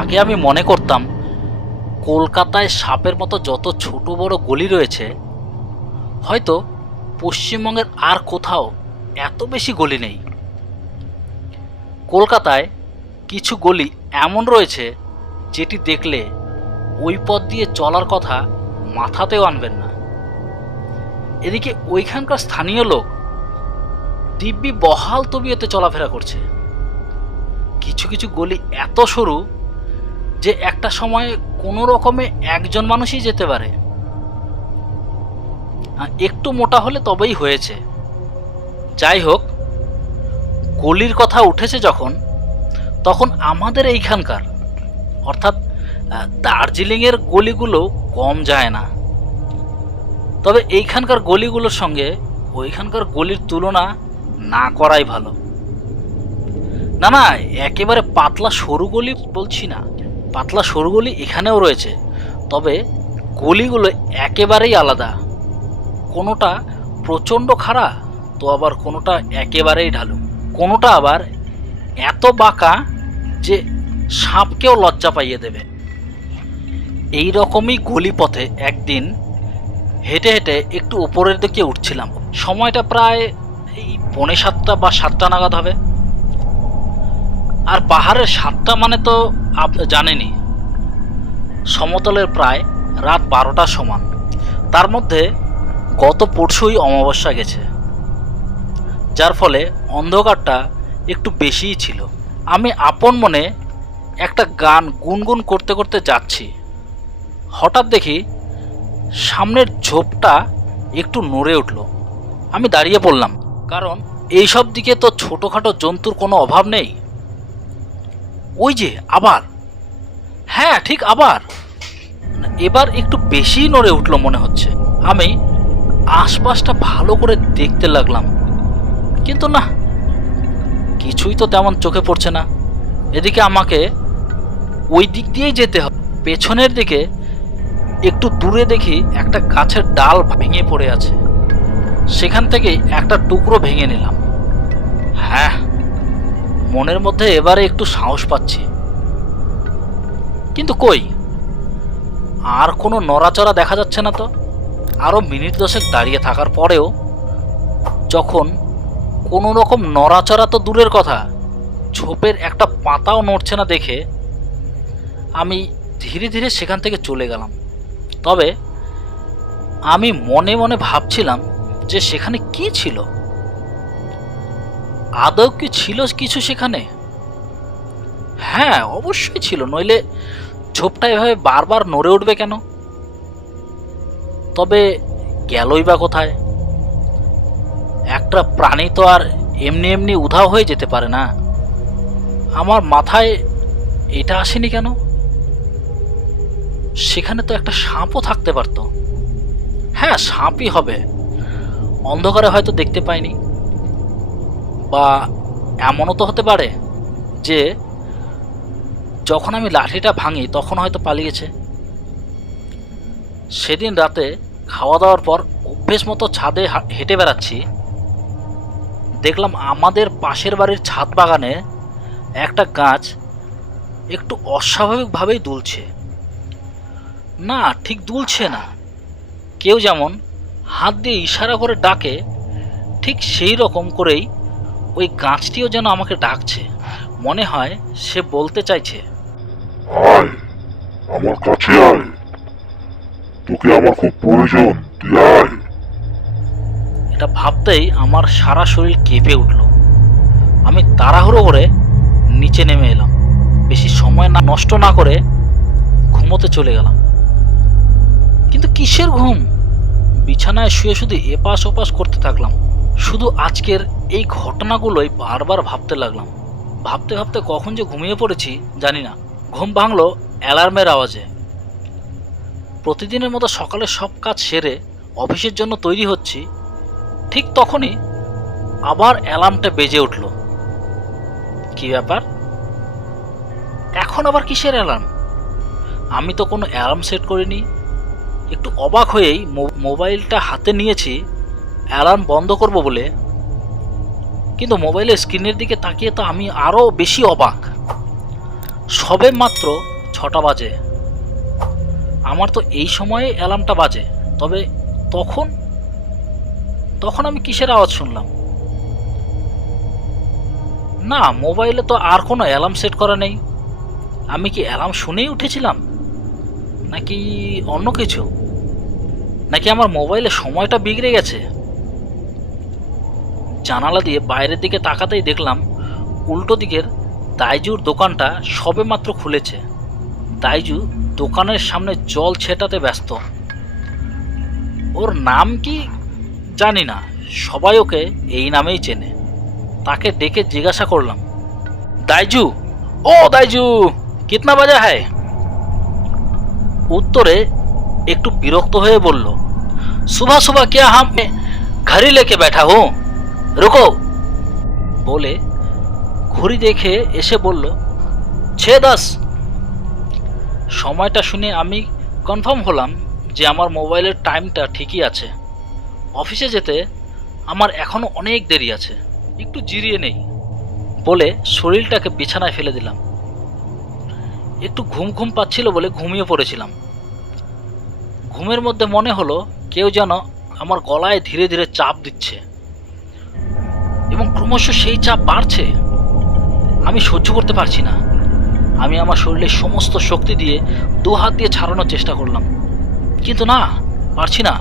আগে আমি মনে করতাম কলকাতায় সাপের মতো যত ছোট বড় গলি রয়েছে, হয়তো পশ্চিমবঙ্গের আর কোথাও এত বেশি গলি নেই। কলকাতায় কিছু গলি এমন রয়েছে যেটি দেখলে ওই পথ দিয়ে চলার কথা মাথাতেও আনবেন না। এদিকে ওইখানকার স্থানীয় লোক দিব্যি বহাল তবিয়তে চলাফেরা করছে। কিছু কিছু গলি এত সরু যে একটা সময়ে কোনো রকমে একজন মানুষই যেতে পারে, একটু মোটা হলে তবেই হয়েছে। যাই হোক, গলির কথা উঠেছে যখন, তখন আমাদের এইখানকার অর্থাৎ দার্জিলিংয়ের গলিগুলো কম যায় না। তবে এইখানকার গলিগুলোর সঙ্গে ওইখানকার গলির তুলনা না করাই ভালো। না না, একেবারে পাতলা সরু গলি বলছি না, পাতলা সরু গলি এখানেও রয়েছে, তবে গলিগুলো একেবারেই আলাদা। কোনোটা প্রচণ্ড খাড়া, তো আবার কোনোটা একেবারেই ঢালু, কোনোটা আবার এত বাঁকা যে সাপকেও লজ্জা পাইয়ে দেবে। এই রকমই গলিপথে একদিন হেঁটে হেঁটে একটু উপরের দিকে উঠছিলাম। সময়টা প্রায় এই 6:45 বা 7টা নাগাদ হবে। আর পাহাড়ের 7টা মানে তো জানেনই, সমতলের প্রায় রাত 12টার সমান। তার মধ্যে গত পরশুই অমাবস্যা গেছে, যার ফলে অন্ধকারটা একটু বেশিই ছিল। আমি আপন মনে একটা গান গুনগুন করতে করতে যাচ্ছি। হঠাৎ দেখি সামনের ঝোপটা একটু নড়ে উঠল। আমি দাঁড়িয়ে পড়লাম, কারণ এইসব দিকে তো ছোটোখাটো জন্তুর কোনো অভাব নেই। ওই যে আবার, হ্যাঁ ঠিক আবার, এবার একটু বেশিই নড়ে উঠল মনে হচ্ছে। আমি আশপাশটা ভালো করে দেখতে লাগলাম, কিন্তু না, কিছুই তো তেমন চোখে পড়ছে না। এদিকে আমাকে ওই দিক দিয়েই যেতে হবে। পেছনের দিকে একটু দূরে দেখি একটা গাছের ডাল ভেঙে পড়ে আছে, সেখান থেকে একটা টুকরো ভেঙে নিলাম। হ্যাঁ, মনের মধ্যে এবারে একটু সাহস পাচ্ছি। কিন্তু কই, আর কোনো নড়াচড়া দেখা যাচ্ছে না তো। আরও মিনিট 10 দাঁড়িয়ে থাকার পরেও যখন কোনো রকম নড়াচড়া তো দূরের কথা, ঝোপের একটা পাতাও নড়ছে না দেখে আমি ধীরে ধীরে সেখান থেকে চলে গেলাম। তবে আমি মনে মনে ভাবছিলাম যে সেখানে কি ছিল, আদৌ কি ছিল কিছু সেখানে? হ্যাঁ অবশ্যই ছিল, নইলে ঝোপটা এভাবে বারবার নড়ে উঠবে কেন? তবে গেলই বা কোথায়? একটা প্রাণী তো আর এমনি এমনি উধাও হয়ে যেতে পারে না। আমার মাথায় এটা আসেনি কেন? সেখানে তো একটা সাপও থাকতে পারত। হ্যাঁ, সাপই হবে, অন্ধকারে হয়তো দেখতে পাইনি। বা এমনও তো হতে পারে যে যখন আমি লাঠিটা ভাঙি তখন হয়তো পালিয়েছে। সেদিন রাতে খাওয়া দাওয়ার পর অভ্যেস মতো ছাদে হেঁটে বেড়াচ্ছি, দেখলাম আমাদের পাশের বাড়ির ছাদ বাগানে একটা গাছ একটু অস্বাভাবিকভাবেই দুলছে। না, ঠিক দুলছে না, কেউ যেমন হাত দিয়ে ইশারা করে ডাকে, ঠিক সেই রকম করেই ওই গাছটিও যেন আমাকে ডাকছে। মনে হয় সে বলতে চাইছে, আয় আমার কাছে আয়, তোকে আমার খুব প্রয়োজন, তুই আয়। এটা ভাবতেই আমার সারা শরীর কেঁপে উঠল। আমি তাড়াহুড়ো করে নিচে নেমে এলাম, বেশি সময় নষ্ট না করে ঘুমোতে চলে গেলাম। কিন্তু কিসের ঘুম? বিছানায় শুয়ে শুধু এপাশ ওপাশ করতে থাকলাম। শুধু আজকের এই ঘটনাগুলোই বারবার ভাবতে লাগলাম। ভাবতে ভাবতে কখন যে ঘুমিয়ে পড়েছি জানি না। ঘুম ভাঙলো অ্যালার্মের আওয়াজে। প্রতিদিনের মতো সকালে সব কাজ সেরে অফিসের জন্য তৈরি হচ্ছি, ঠিক তখনই আবার অ্যালার্মটা বেজে উঠল। কি ব্যাপার? এখন আবার কিসের অ্যালার্ম? আমি তো কোনো অ্যালার্ম সেট করিনি। একটু অবাক হয়েই মোবাইলটা হাতে নিয়েছি অ্যালার্ম বন্ধ করব বলে, কিন্তু মোবাইলের স্ক্রিনের দিকে তাকিয়ে তো আমি আরও বেশি অবাক। সবে মাত্র 6টা বাজে। আমার তো এই সময়ে অ্যালার্মটা বাজে, তবে তখন তখন আমি কিসের আওয়াজ শুনলাম? না, মোবাইলে তো আর কোনো অ্যালার্ম সেট করা নেই। আমি কি অ্যালার্ম শুনেই উঠেছিলাম, নাকি অন্য কিছু? নাকি আমার মোবাইলে সময়টা বিগড়ে গেছে? জানালা দিয়ে বাইরের দিকে তাকাতেই দেখলাম উল্টো দিকের দাইজুর দোকানটা সবে মাত্র খুলেছে। দাইজু দোকানের সামনে জল ছেটাতে ব্যস্ত। ওর নাম কি জানি না, সবাই ওকে এই নামেই চেনে। তাকে ডেকে জিজ্ঞাসা করলাম, দাইজু, ও দাইজু, কিতনা বাজা হ্যায়? উত্তরে একটু বিরক্ত হয়ে বলল, সুবহ সুবহ क्या हम ঘড়ি लेके बैठा हूं, रुको। বলে ঘড়ি দেখে এসে বলল, 6:10। সময়টা শুনে আমি কনফার্ম হলাম যে আমার মোবাইলের টাইমটা ঠিকই আছে। অফিসে যেতে আমার এখনো অনেক দেরি আছে, একটু জিরিয়ে নেই বলে শরীরটাকে বিছানায় ফেলে দিলাম। একটু ঘুম ঘুম পাচ্ছিল বলে ঘুমিয়ে পড়েছিলাম। ঘুমের মধ্যে মনে হলো কেউ যেন আমার গলায় ধীরে ধীরে চাপ দিচ্ছে এবং ক্রমশ সেই চাপ বাড়ছে। আমি সহ্য করতে পারছি না। আমি আমার শরীরের সমস্ত শক্তি দিয়ে 2 হাত দিয়ে ছাড়ানোর চেষ্টা করলাম, কিন্তু না, পারছি না।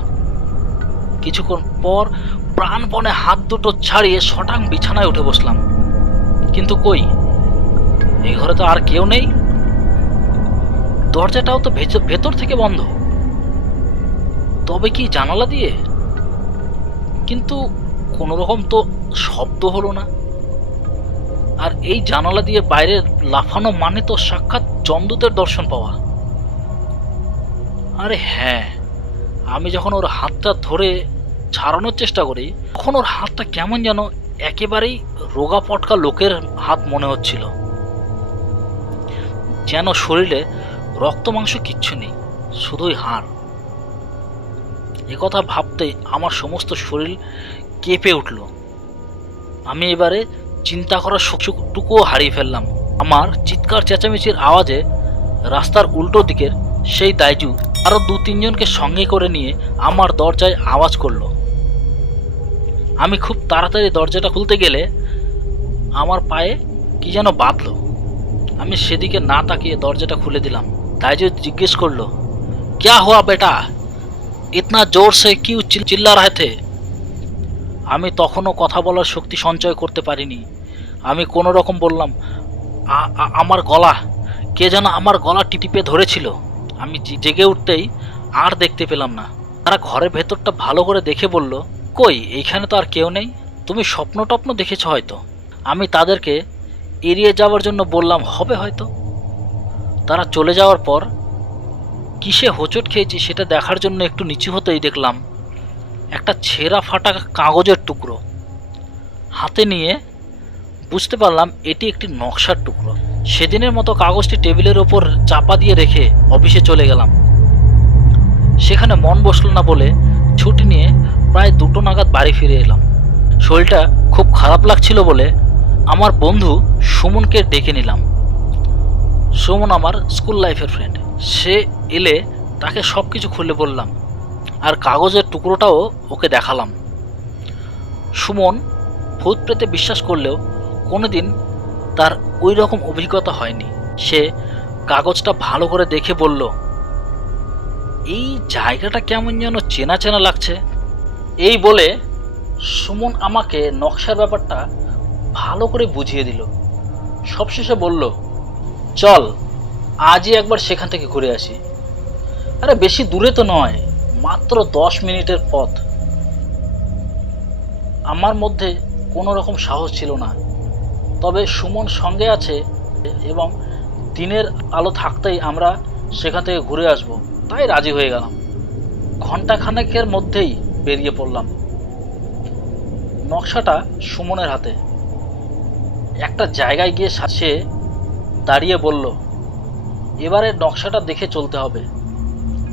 কিছুক্ষণ পর প্রাণপণে হাত দুটো ছাড়িয়ে শটাং বিছানায় উঠে বসলাম। কিন্তু কই, এই ঘরে তো আর কেউ নেই। দরজাটাও তো ভেতর থেকে বন্ধ। তবে কি জানালা দিয়ে? কিন্তু কোনো রকম তো শব্দ হলো না। আর এই জানালা দিয়ে বাইরে লাফানো মানে তো সাক্ষাৎ যমদূতের দর্শন পাওয়া। আরে হ্যাঁ, আমি যখন ওর হাতটা ধরে ছাড়ানোর চেষ্টা করি তখন ওর হাতটা কেমন যেন একেবারেই রোগা পটকা লোকের হাত মনে হচ্ছিল, যেন শরীরে রক্ত মাংস কিচ্ছু নেই, শুধুই হাড়। একথা ভাবতেই আমার সমস্ত শরীর কেঁপে উঠল। আমি এবারে চিন্তা করার শক্তিটুকুও হারিয়ে ফেললাম। আমার চিৎকার চেঁচামেচির আওয়াজে রাস্তার উল্টো দিকের সেই দাইজু আরও 2-3 জনকে সঙ্গে করে নিয়ে আমার দরজায় আওয়াজ করলো। আমি খুব তাড়াতাড়ি দরজাটা খুলতে গেলে আমার পায়ে কি যেন বাঁধলো। আমি সেদিকে না তাকিয়ে দরজাটা খুলে দিলাম। দাইজু জিজ্ঞেস করলো, क्या हुआ बेटा, इतना जोर से क्यों चिल्ला रहे थे? আমি তখনও কথা বলার শক্তি সঞ্চয় করতে পারিনি। আমি কোনো রকম বললাম, আমার গলা, কে যেন আমার গলা টিপে ধরেছিল। আমি জেগে উঠতেই আর দেখতে পেলাম না। তারা ঘরের ভেতরটা ভালো করে দেখে বলল, কই, এইখানে তো আর কেউ নেই, তুমি স্বপ্ন টপ্ন দেখেছ হয়তো। আমি তাদেরকে এড়িয়ে যাওয়ার জন্য বললাম, হবে হয়তো। তারা চলে যাওয়ার পর কিসে হোঁচট খেয়েছি সেটা দেখার জন্য একটু নিচু হতেই দেখলাম একটা ছেঁড়া ফাটা কাগজের টুকরো। হাতে নিয়ে বুঝতে পারলাম এটি একটি নকশার টুকরো। সেদিনের মতো কাগজটি টেবিলের ওপর চাপা দিয়ে রেখে অফিসে চলে গেলাম। সেখানে মন বসলো না বলে ছুটি নিয়ে প্রায় 2টো নাগাদ বাড়ি ফিরে এলাম। শরীরটা খুব খারাপ লাগছিল বলে আমার বন্ধু সুমনকে ডেকে নিলাম। সুমন আমার স্কুল লাইফের ফ্রেন্ড। সে এলে তাকে সব কিছু খুলে বললাম, আর কাগজের টুকরোটাও ওকে দেখালাম। সুমন ভূত প্রেতে বিশ্বাস করলেও কোনোদিন তার ওই রকম অভিজ্ঞতা হয়নি। সে কাগজটা ভালো করে দেখে বলল, এই জায়গাটা কেমন যেন চেনা চেনা লাগছে। এই বলে সুমন আমাকে নকশার ব্যাপারটা ভালো করে বুঝিয়ে দিল। সবশেষে বলল, চল আজই একবার সেখান থেকে ঘুরে আসি। আরে বেশি দূরে তো নয়, মাত্র 10 মিনিটের পথ। আমার মধ্যে কোনো রকম সাহস ছিল না, তবে সুমন সঙ্গে আছে এবং দিনের আলো থাকতেই আমরা সেখান থেকে ঘুরে আসব, তাই রাজি হয়ে গেলাম। ঘণ্টাখানেকের মধ্যেই বেরিয়ে পড়লাম। নকশাটা সুমনের হাতে। একটা জায়গায় গিয়ে সে দাঁড়িয়ে বলল, এবারে নকশাটা দেখে চলতে হবে,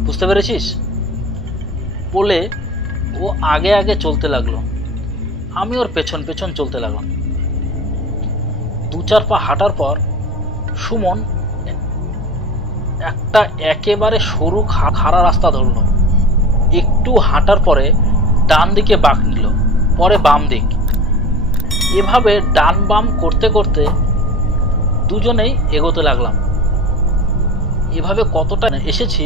বুঝতে পেরেছিস? বলে ও আগে আগে চলতে লাগলো। আমি ওর পেছন পেছন চলতে লাগলাম। 2-4 পা হাঁটার পর সুমন একটা একেবারে সরু খাড়া রাস্তা ধরলো। একটু হাঁটার পরে ডান দিকে বাঁক নিল, পরে বাম দিক। এভাবে ডান বাম করতে করতে দুজনেই এগোতে লাগলাম। এভাবে কতটা এসেছি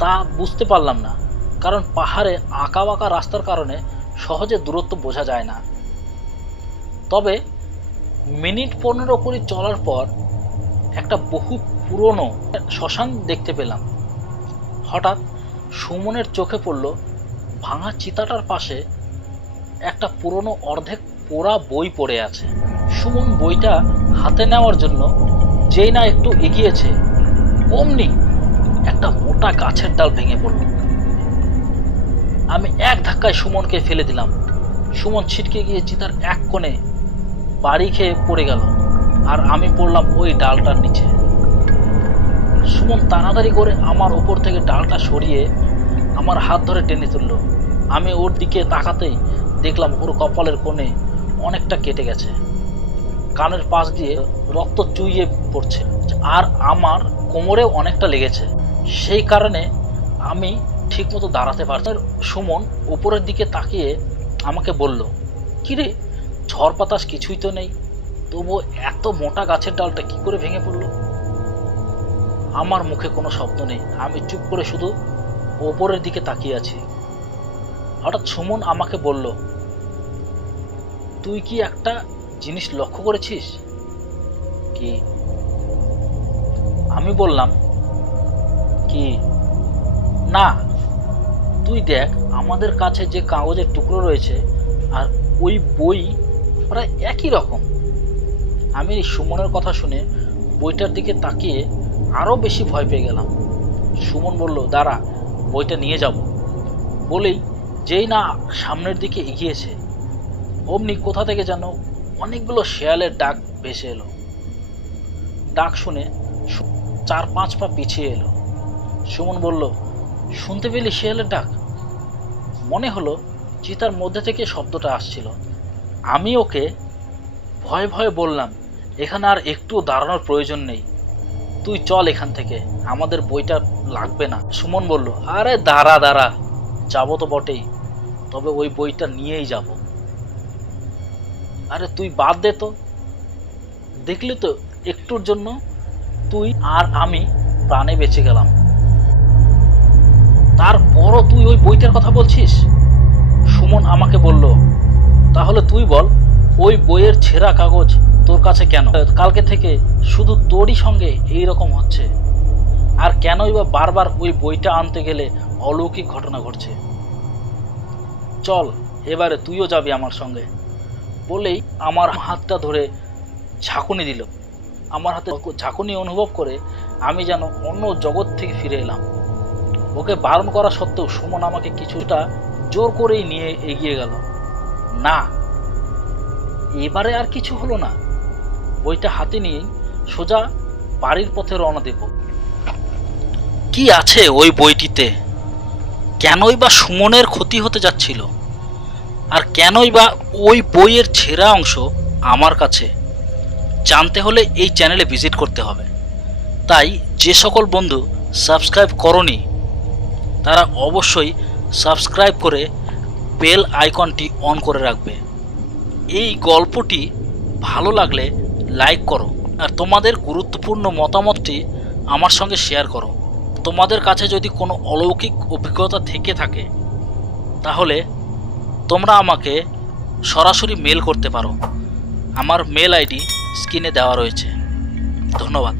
তা বুঝতে পারলাম না, কারণ পাহাড়ে আঁকা বাঁকা রাস্তার কারণে সহজে দূরত্ব বোঝা যায় না। তবে মিনিট 15 করে চলার পর একটা বহু পুরনো শ্মশান দেখতে পেলাম। হঠাৎ সুমনের চোখে পড়ল ভাঙা চিতাটার পাশে একটা পুরনো অর্ধেক পোড়া বই পড়ে আছে। সুমন বইটা হাতে নেওয়ার জন্য যেই না একটু এগিয়েছে, অমনি একটা মোটা গাছের ডাল ভেঙে পড়ল। আমি এক ধাক্কায় সুমনকে ফেলে দিলাম। সুমন ছিটকে গিয়ে চিতার এক কোণে বাড়ি খেয়ে পড়ে গেল, আর আমি পড়লাম ওই ডালটার নিচে। সুমন তাড়াতাড়ি করে আমার ওপর থেকে ডালটা সরিয়ে আমার হাত ধরে টেনে তুলল। আমি ওর দিকে তাকাতেই দেখলাম ওর কপালের কোণে অনেকটা কেটে গেছে, কানের পাশ দিয়ে রক্ত চুইয়ে পড়ছে, আর আমার কোমরেও অনেকটা লেগেছে। সেই কারণে আমি ঠিকমতো দাঁড়াতে পারছি। সুমন উপরের দিকে তাকিয়ে আমাকে বলল, কিরে, ঝড় বাতাস কিছুই তো নেই, তবু এত মোটা গাছের ডালটা কি করে ভেঙে পড়লো? আমার মুখে কোনো শব্দ নেই, আমি চুপ করে শুধু ওপরের দিকে তাকিয়ে আছি। হঠাৎ সুমন আমাকে বলল, তুই কি একটা জিনিস লক্ষ্য করেছিস? কি? আমি বললাম, কি না, তুই দেখ আমাদের কাছে যে কাগজের টুকরো রয়েছে আর ওই বই প্রায় একই রকম। আমি সুমনের কথা শুনে বইটার দিকে তাকিয়ে আরো বেশি ভয় পেয়ে গেলাম। সুমন বলল, দাঁড়া, বইটা নিয়ে যাব। বলেই যেই না সামনের দিকে এগিয়েছে, অমনি কোথা থেকে যেন অনেকগুলো শেয়ালের ডাক ভেসে এলো। ডাক শুনে 4-5 পা পিছিয়ে এলো। সুমন বলল, শুনতে পেলি শেয়ালের ডাক? মনে হলো চিতার মধ্যে থেকে শব্দটা আসছিল। আমি ওকে ভয়ে ভয়ে বললাম, এখানে আর একটু দাঁড়ানোর প্রয়োজন নেই, তুই চল এখান থেকে, আমাদের বইটা লাগবে না। সুমন বলল, আরে দাঁড়া দাঁড়া, যাবো তো বটেই, তবে ওই বইটা নিয়েই যাব। আরে তুই বাদ দে তো, দেখলি তো একটুর জন্য তুই আর আমি প্রাণে বেঁচে গেলাম, তারপরও তুই ওই বইটার কথা বলছিস? সুমন আমাকে বলল, তাহলে তুই বল, ওই বইয়ের ছেঁড়া কাগজ তোর কাছে কেন? কালকে থেকে শুধু তোরই সঙ্গে এই রকম হচ্ছে, আর কেনই বা বারবার ওই বইটা আনতে গেলে অলৌকিক ঘটনা ঘটছে? চল, এবারে তুইও যাবি আমার সঙ্গে। বলেই আমার হাতটা ধরে ঝাঁকুনি দিল। আমার হাতে ঝাঁকুনি অনুভব করে আমি যেন অন্য জগৎ থেকে ফিরে এলাম। ওকে বারণ করা সত্ত্বেও সুমন আমাকে কিছুটা জোর করেই নিয়ে এগিয়ে গেল। না, এবারে আর কিছু হলো না। বইটা হাতে নিয়ে সোজা বাড়ির পথে রওনা দেব। কি আছে ওই বইটিতে? কেনই বা সুমনের ক্ষতি হতে যাচ্ছিল, আর কেনই বা ওই বইয়ের ছেঁড়া অংশ আমার কাছে? জানতে হলে এই চ্যানেলে ভিজিট করতে হবে। তাই যে সকল বন্ধু সাবস্ক্রাইব করনি তারা অবশ্যই সাবস্ক্রাইব করে বেল আইকনটি অন করে রাখবে। এই গল্পটি ভালো লাগলে লাইক করো, আর তোমাদের গুরুত্বপূর্ণ মতামতটি আমার সঙ্গে শেয়ার করো। তোমাদের কাছে যদি কোনো অলৌকিক অভিজ্ঞতা থেকে থাকে তাহলে তোমরা আমাকে সরাসরি মেল করতে পারো। আমার মেল আইডি স্ক্রিনে দেওয়া রয়েছে। ধন্যবাদ।